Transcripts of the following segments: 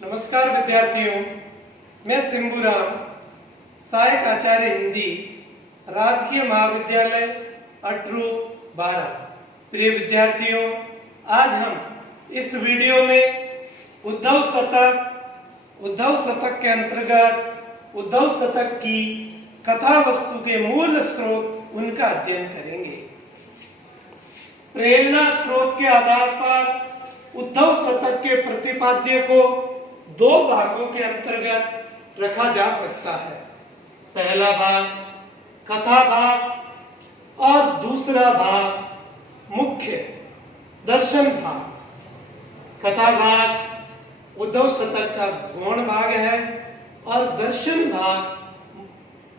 नमस्कार विद्यार्थियों, मैं सिंबूराम, सहायक आचार्य हिंदी, राजकीय महाविद्यालय अटरू 12। प्रिय विद्यार्थियों, आज हम इस वीडियो में उद्धव शतक के अंतर्गत उद्धव शतक की कथा वस्तु के मूल स्रोत उनका अध्ययन करेंगे। प्रेरणा स्रोत के आधार पर उद्धव शतक के प्रतिपाद्य को दो भागों के अंतर्गत रखा जा सकता है। पहला भाग कथा भाग और दूसरा भाग मुख्य दर्शन भाग। कथा भाग उद्धव शतक का गौण भाग है और दर्शन भाग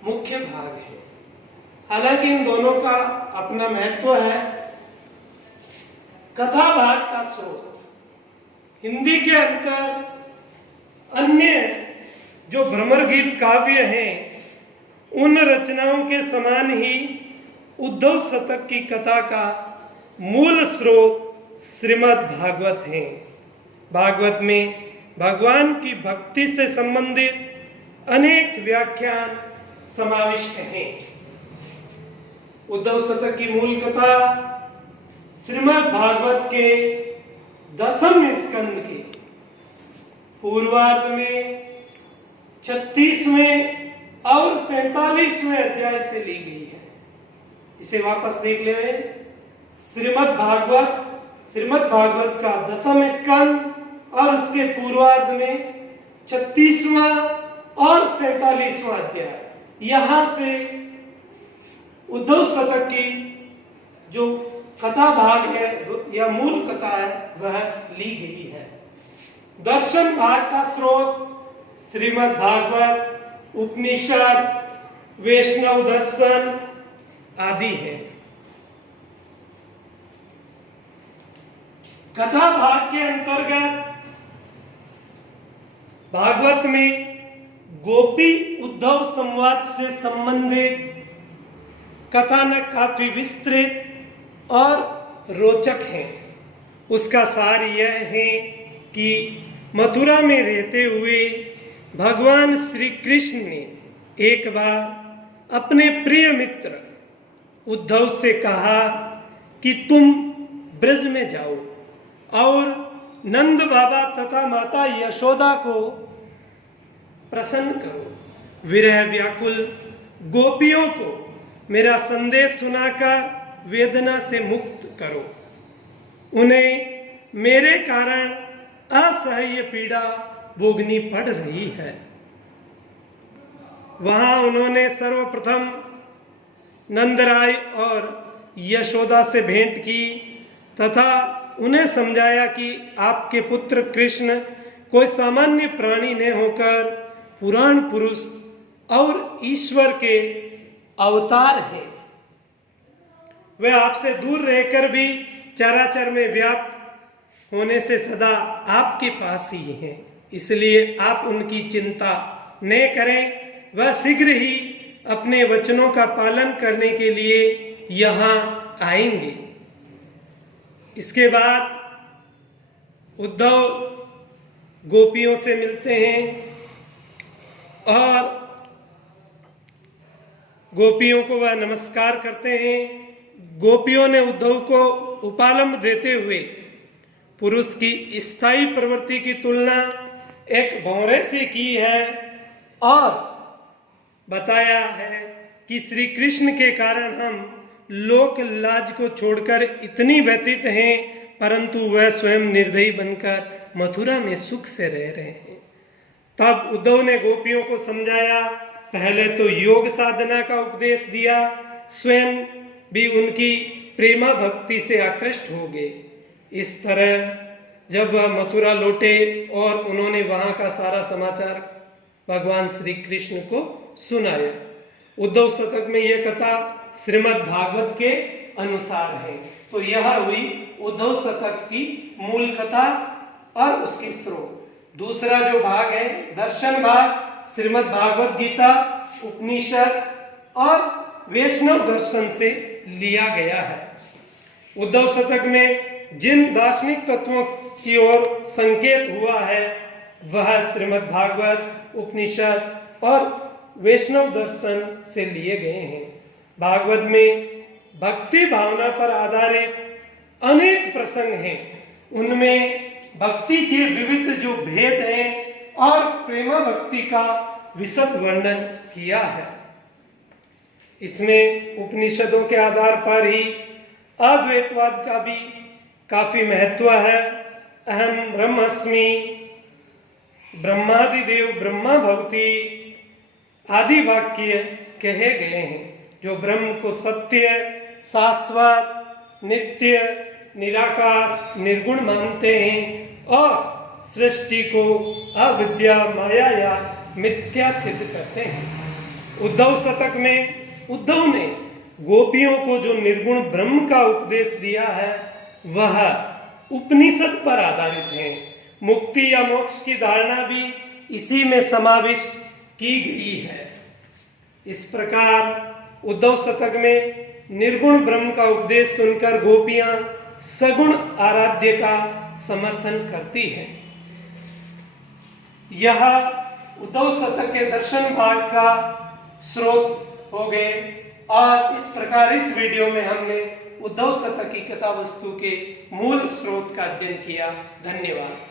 मुख्य भाग है। हालांकि इन दोनों का अपना महत्व है। कथा भाग का स्रोत हिंदी के अंतर अन्य जो भ्रमर गीत काव्य हैं, उन रचनाओं के समान ही उद्धव शतक की कथा का मूल स्रोत श्रीमद् भागवत है। भागवत में भगवान की भक्ति से संबंधित अनेक व्याख्यान समाविष्ट हैं। उद्धव शतक की मूल कथा श्रीमद् भागवत के 10वें स्कंद के पूर्वार्ध में 36वें और 47वें अध्याय से ली गई है। इसे वापस देख ले। श्रीमद् भागवत का 10वां स्कंद और उसके पूर्वार्ध में 36वां और 47वां अध्याय। यहां से उद्धव शतक की जो कथा भाग है या मूल कथा है वह ली गई है। दर्शन भाग का स्रोत श्रीमद् भागवत, उपनिषद, वैष्णव दर्शन आदि है। कथा भाग के अंतर्गत भागवत में गोपी उद्धव संवाद से संबंधित कथानक काफी विस्तृत और रोचक है। उसका सार यह है कि मथुरा में रहते हुए भगवान श्री कृष्ण ने एक बार अपने प्रिय मित्र उद्धव से कहा कि तुम ब्रज में जाओ और नंद बाबा तथा माता यशोदा को प्रसन्न करो। विरह व्याकुल गोपियों को मेरा संदेश सुनाकर वेदना से मुक्त करो। उन्हें मेरे कारण असह्य पीड़ा भोगनी पड़ रही है। वहां उन्होंने सर्वप्रथम नंदराय और यशोदा से भेंट की तथा उन्हें समझाया कि आपके पुत्र कृष्ण कोई सामान्य प्राणी न होकर पुराण पुरुष और ईश्वर के अवतार हैं। वे आपसे दूर रहकर भी चराचर में व्याप्त होने से सदा आपके पास ही हैं। इसलिए आप उनकी चिंता न करें। वह शीघ्र ही अपने वचनों का पालन करने के लिए यहाँ आएंगे। इसके बाद उद्धव गोपियों से मिलते हैं और गोपियों को वह नमस्कार करते हैं। गोपियों ने उद्धव को उपालंब देते हुए पुरुष की स्थायी प्रवृत्ति की तुलना एक भौरे से की है और बताया है कि श्री कृष्ण के कारण हम लोक लाज को छोड़कर इतनी व्यतीत हैं, परंतु वह स्वयं निर्दयी बनकर मथुरा में सुख से रह रहे हैं। तब उद्धव ने गोपियों को समझाया। पहले तो योग साधना का उपदेश दिया। स्वयं भी उनकी प्रेमा भक्ति से आकृष्ट हो गए। इस तरह जब वह मथुरा लौटे और उन्होंने वहां का सारा समाचार भगवान श्री कृष्ण को सुनाया। उद्धव शतक में यह कथा श्रीमद् भागवत के अनुसार है। तो यह हुई उद्धव शतक की मूल कथा और उसके स्रोत। दूसरा जो भाग है दर्शन भाग, श्रीमद् भागवत गीता, उपनिषद और वैष्णव दर्शन से लिया गया है। उद्धव शतक में जिन दार्शनिक तत्वों की ओर संकेत हुआ है वह श्रीमद् भागवत, उपनिषद और वैष्णव दर्शन से लिए गए हैं। भागवत में भक्ति भावना पर आधारित अनेक प्रसंग हैं। उनमें भक्ति के विविध जो भेद हैं और प्रेमा भक्ति का विशद वर्णन किया है। इसमें उपनिषदों के आधार पर ही अद्वैतवाद का भी काफी महत्व है। अहम ब्रह्मास्मि, ब्रह्मादिदेव ब्रह्मा भवति आदि वाक्य कहे गए हैं, जो ब्रह्म को सत्य, शाश्वत, नित्य, निराकार, निर्गुण मानते हैं और सृष्टि को अविद्या, माया या मिथ्या सिद्ध करते हैं। उद्धव शतक में उद्धव ने गोपियों को जो निर्गुण ब्रह्म का उपदेश दिया है वह उपनिषद पर आधारित है। मुक्ति या मोक्ष की धारणा भी इसी में समाविष्ट की गई है। इस प्रकार उद्धव शतक में निर्गुण ब्रह्म का उपदेश सुनकर गोपियां सगुण आराध्य का समर्थन करती हैं। यह उद्धव शतक के दर्शन भाग का स्रोत हो गए और इस प्रकार इस वीडियो में हमने उद्धव शतक की कथा वस्तु के मूल स्रोत का अध्ययन किया। धन्यवाद।